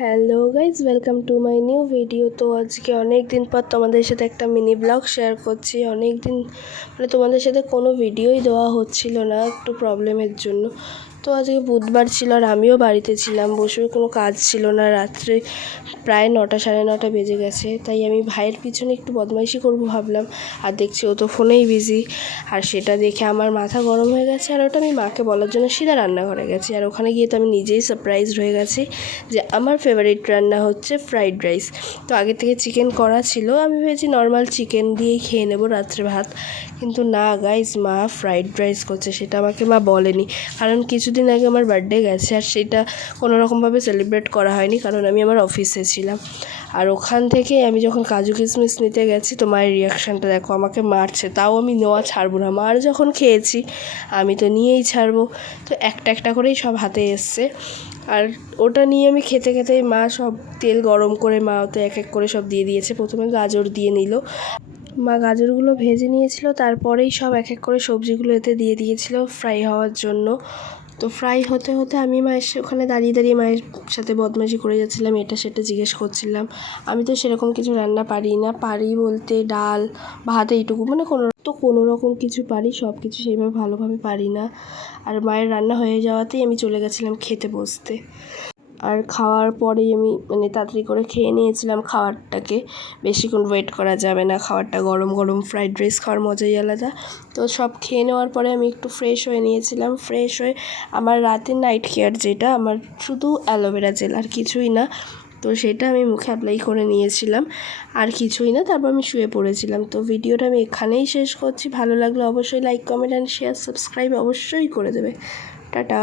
Hello guys welcome to my new video তো আজকে অনেক দিন পর তোমাদের সাথে একটা মিনি ব্লগ শেয়ার করছি। অনেক দিন মানে তোমাদের সাথে কোনো ভিডিওই দেওয়া হচ্ছিল না একটু প্রবলেমের জন্য। তো আজকে বুধবার ছিল আর আমিও বাড়িতে ছিলাম। বসে কোনো কাজ ছিল না। রাত্রে প্রায় নটা, সাড়ে নটা বেজে গেছে। তাই আমি ভাইয়ের পিছনে একটু বদমাইশি করব ভাবলাম। আর দেখছি ও তো ফোনেই বিজি আর সেটা দেখে আমার মাথা গরম হয়ে গেছে। আর ওটা আমি মাকে বলার জন্য সিধা রান্নাঘরে গেছি। আর ওখানে গিয়ে তো আমি নিজেই সারপ্রাইজ হয়ে গেছি যে আমার ফেভারিট রান্না হচ্ছে ফ্রাইড রাইস তো আগে থেকে চিকেন করা ছিল, আমি ভেবেছি নর্মাল চিকেন দিয়েই খেয়ে নেব রাত্রে ভাত। কিন্তু না গাইজ মা ফ্রাইড রাইস করছে, সেটা আমাকে মা বলেনি। কারণ কিছুদিন আগে আমার বার্থডে গেছে, আর সেটা কোনো রকমভাবে সেলিব্রেট করা হয়নি, কারণ আমি আমার অফিসে ছিলাম। আর ওখান থেকে আমি যখন কাজু কিশমিশ নিতে গেছি, তো মায়ের রিয়াকশানটা দেখো, আমাকে মারছে। তাও আমি নেওয়া ছাড়বো না। মার যখন খেয়েছি, আমি তো নিয়েই ছাড়বো। তো একটা একটা করেই সব হাতে এসছে। আর ওটা নিয়ে আমি খেতে খেতেই মা সব তেল গরম করে মা ওতে এক এক করে সব দিয়ে দিয়েছে। প্রথমে গাজর দিয়ে নিল। মা গাজরগুলো ভেজে নিয়েছিল, তারপরেই সব এক এক করে সবজিগুলো এতে দিয়ে দিয়েছিল ফ্রাই হওয়ার জন্য। তো ফ্রাই হতে হতে আমি মায়ের ওখানে দাঁড়িয়ে দাঁড়িয়ে মায়ের সাথে বদমাশি করে যাচ্ছিলাম, এটা সেটা জিজ্ঞেস করছিলাম। আমি তো সেরকম কিছু রান্না পারি না, পারি বলতে ডাল, ভাত এইটুকু মানে কোনো তো কোনো রকম কিছু পারি সব কিছু সেইভাবে ভালোভাবে পারি না। আর মায়ের রান্না হয়ে যাওয়াতেই আমি চলে গেছিলাম খেতে বসতে। আর খাওয়ার পরেই আমি মানে তাড়াতাড়ি করে খেয়ে নিয়েছিলাম খাবারটাকে। বেশিক্ষণ ওয়েট করা যাবে না, খাবারটা গরম গরম ফ্রাইড রাইস খাওয়ার মজাই আলাদা। তো সব খেয়ে নেওয়ার পরে আমি একটু ফ্রেশ হয়ে নিয়েছিলাম। ফ্রেশ হয়ে আমার রাতের নাইট কেয়ার যেটা, আমার শুধু অ্যালোভেরা জেল আর কিছুই না। তো সেটা আমি মুখে অ্যাপ্লাই করে নিয়েছিলাম, আর কিছুই না। তারপর আমি শুয়ে পড়েছিলাম। তো ভিডিওটা আমি এখানেই শেষ করছি। ভালো লাগলে অবশ্যই like comment and share subscribe অবশ্যই করে দেবে। টাটা।